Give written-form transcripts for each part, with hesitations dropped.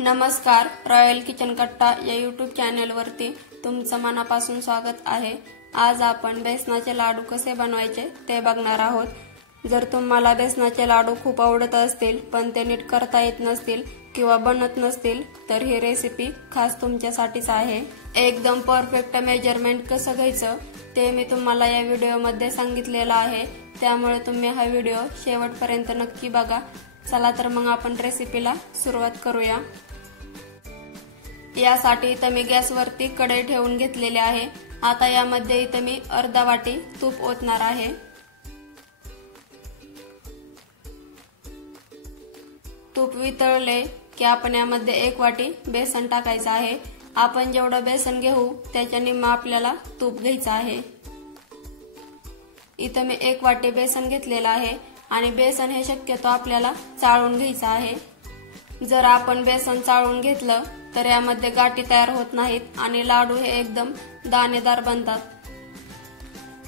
नमस्कार, royal kitchen कट्टा या यूट्यूब चॅनलवरती तुमचं मनापासून स्वागत आहे। आज आपण बेसनाचे लाडू कसे बनवायचे ते बघणार आहोत। जर तुम्हाला बेसनाचे लाडू खूप आवडत असतील पण ते नीट करता येत नसतील किंवा बनत नसतील तर ही रेसिपी खास तुमच्यासाठीच आहे। एकदम परफेक्ट मेजरमेंट कसं घ्यायचं ते मी तुम्हाला या व्हिडिओमध्ये सांगितलेलं आहे, त्यामुळे तुम्ही हा व्हिडिओ शेवटपर्यंत नक्की बघा। चला तर मग आपण रेसिपीला सुरुवात करूया। यासाठी इथे मी गॅसवरती कढई ठेवून घेतलेली आहे। आता यामध्ये इथे मी अर्धा वाटी तूप ओतणार आहे। तूप वितळले की आपण यामध्ये 1 वाटी बेसन टाकायचं आहे। आपण जेवढं बेसन घेऊ त्याच्या निम्मा आपल्याला तूप घ्यायचं आहे। इथे मी 1 वाटी बेसन घेतलेलं आहे आणि बेसन हे शक्यतो आपल्याला चाळून घ्यायचं आहे। जर आपण बेसन चाळून घेतलं तर यामध्ये गाठी तयार होत नाहीत आणि लाडू हे एकदम दाणेदार बनतात।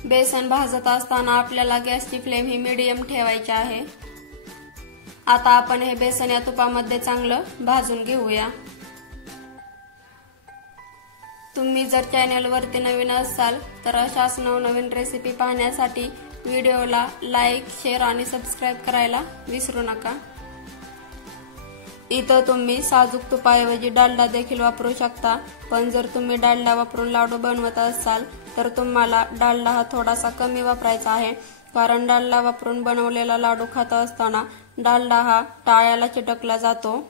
बेसन भाजत असताना आपल्याला गॅसची फ्लेम ही मीडियम ठेवायची आहे। आता आपण हे बेसन या तुपामध्ये चांगलं भाजून घेऊया। तुम्ही जर चॅनलवरती नवीन असाल तर अशाच नवनवीन रेसिपी पाहण्यासाठी व्हिडिओला लाईक, शेअर आणि सबस्क्राइब करायला विसरू नका। इथं तुम्ही साजूक तुपाऐवजी डालडा देखील वापरू शकता, पण जर तुम्ही डालडा वापरून लाडू बनवत असाल तर तुम्हाला डालडा हा थोडासा कमी वापरायचा आहे, कारण डालडा वापरून बनवलेला लाडू खात असताना डालडा हा टाळ्याला चिटकला जातो,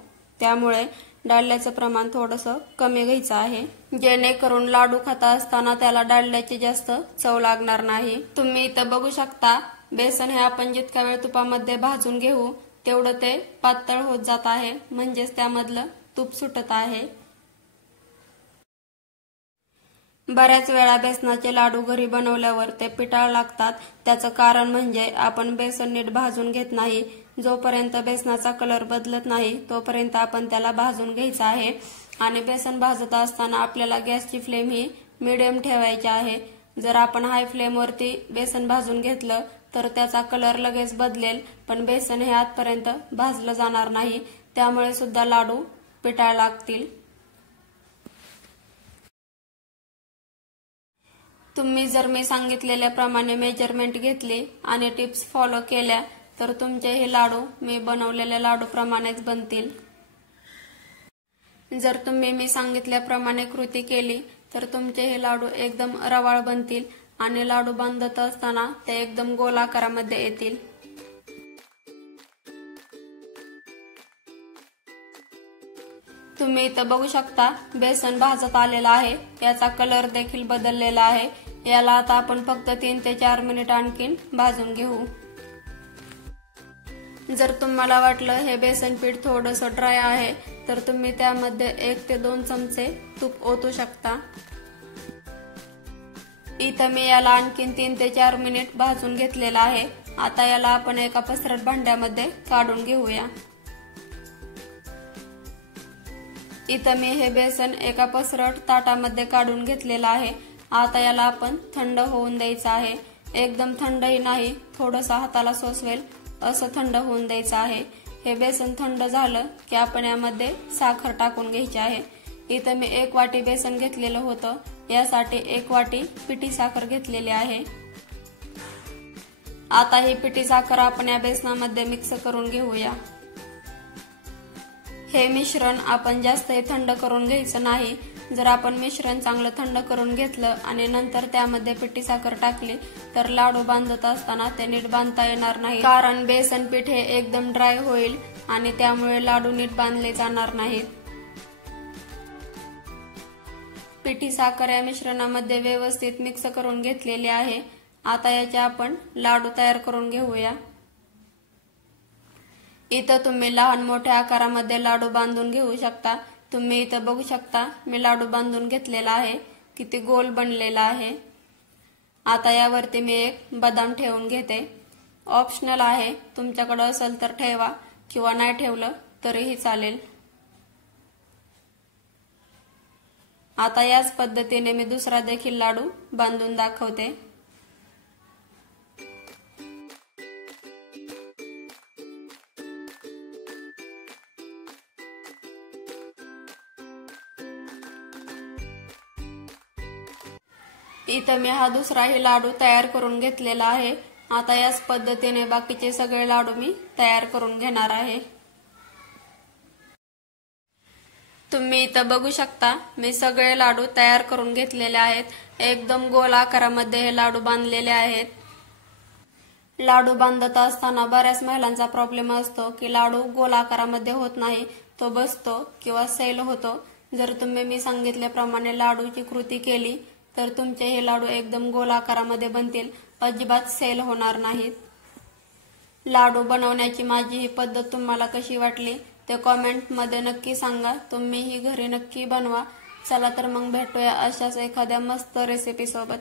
त्यामुळे डालड्याचं प्रमाण थोडंसं कमी घ्यायचं आहे, जेणेकरून लाडू खाता असताना त्याला डालड्याची जास्त चव लागणार नाही। तुम्ही इथं बघू शकता बेसन हे आपण जितका वेळ तुपामध्ये भाजून घेऊ तेवढं ते पातळ होत जात आहे, म्हणजेच त्यामधलं तूप सुटत आहे। बऱ्याच वेळा बेसनाचे लाडू घरी बनवल्यावर ते पिटाळ लागतात। त्याचं कारण म्हणजे आपण बेसन नीट भाजून घेत नाही। जोपर्यंत बेसनाचा कलर बदलत नाही तोपर्यंत आपण त्याला भाजून घ्यायचं आहे आणि बेसन भाजत असताना आपल्याला गॅसची फ्लेम ही मीडियम ठेवायची आहे। जर आपण हाय फ्लेमवरती बेसन भाजून घेतलं तर त्याचा कलर लगेच बदलेल, पण बेसन हे आतपर्यंत भाजलं जाणार नाही, त्यामुळे सुद्धा लाडू पिटाळ लागतील। तुम्ही जर मी सांगितलेल्याप्रमाणे मेजरमेंट घेतली आणि टिप्स फॉलो केल्या तर तुमचे हे लाडू मी बनवलेल्या लाडू प्रमाणेच बनतील। जर तुम्ही मी सांगितल्याप्रमाणे कृती केली तर तुमचे हे लाडू एकदम रवाळ बनतील आणि लाडू बांधत असताना ते एकदम गोल आकारामध्ये येतील। तुम्ही इथं बघू शकता बेसन भाजत आलेला आहे, याचा कलर देखील बदललेला आहे। याला आता आपण फक्त 3 ते 4 मिनिट आणखीन भाजून घेऊ। जर तुम्हाला वाटलं हे बेसन पीठ थोडंसं ड्राय आहे तर तुम्ही त्यामध्ये 1 ते 2 चमचे तूप ओतू शकता। इथं मी याला आणखीन 3 ते 4 मिनिट भाजून घेतलेला आहे। आता याला आपण एका पसरट भांड्यामध्ये काढून घेऊया। इथं मी हे बेसन एका पसरट ताटामध्ये काढून घेतलेलं आहे। आता याला आपण थंड होऊन द्यायचं आहे। एकदम थंडही नाही, थोडंसं हाताला सोसवेल असं थंड होऊन द्यायचं आहे। हे बेसन थंड झालं की आपण यामध्ये साखर टाकून घ्यायची आहे। इथं मी 1 वाटी बेसन घेतलेलं होतं, यासाठी 1 वाटी पिठी साखर घेतलेली आहे। आता ही पिठी साखर आपण या बेसनामध्ये मिक्स करून घेऊया। हे मिश्रण आपण जास्त थंड करून घ्यायचं नाही। जर आपण मिश्रण चांगलं थंड करून घेतलं आणि नंतर त्यामध्ये पिठी साखर टाकली तर लाडू बांधत असताना ते नीट बांधता येणार नाही, कारण बेसन पीठ हे एकदम ड्राय होईल आणि त्यामुळे लाडू नीट बांधले जाणार नाहीत। पिठी साखर या मिश्रणामध्ये व्यवस्थित मिक्स करून घेतलेली आहे। आता याचे आपण लाडू तयार करून घेऊया। इथं तुम्ही लहान मोठ्या आकारामध्ये लाडू बांधून घेऊ शकता। तुम्ही इथं बघू शकता मी लाडू बांधून घेतलेला आहे, किती गोल बनलेला आहे। आता यावरती मी 1 बदाम ठेवून घेते। ऑप्शनल आहे, तुमच्याकडे असेल तर ठेवा किंवा नाही ठेवलं तरीही चालेल। आता याच पद्धतीने मी दुसरा देखील लाडू बांधून दाखवते। इथं मी हा दुसराही लाडू तयार करून घेतलेला आहे। आता याच पद्धतीने बाकीचे सगळे लाडू मी तयार करून घेणार आहे। तुम्ही इथं बघू शकता मी सगळे लाडू तयार करून घेतलेले आहेत। एकदम गोल आकारामध्ये हे लाडू बांधलेले आहेत। लाडू बांधत असताना बऱ्याच महिलांचा प्रॉब्लेम असतो की लाडू गोल आकारामध्ये होत नाही, तो बसतो किंवा सैल होतो। जर तुम्ही मी सांगितल्याप्रमाणे लाडूची कृती केली तर तुमचे हे लाडू एकदम गोल आकारामध्ये बनतील, अजिबात सैल होणार नाहीत। लाडू बनवण्याची माझी ही पद्धत तुम्हाला कशी वाटली ते कमेंट मध्ये नक्की सांगा। तुम्ही ही घरी नक्की बनवा। चला तर मग भेटूया अशाच एखाद्या मस्त रेसिपी सोबत।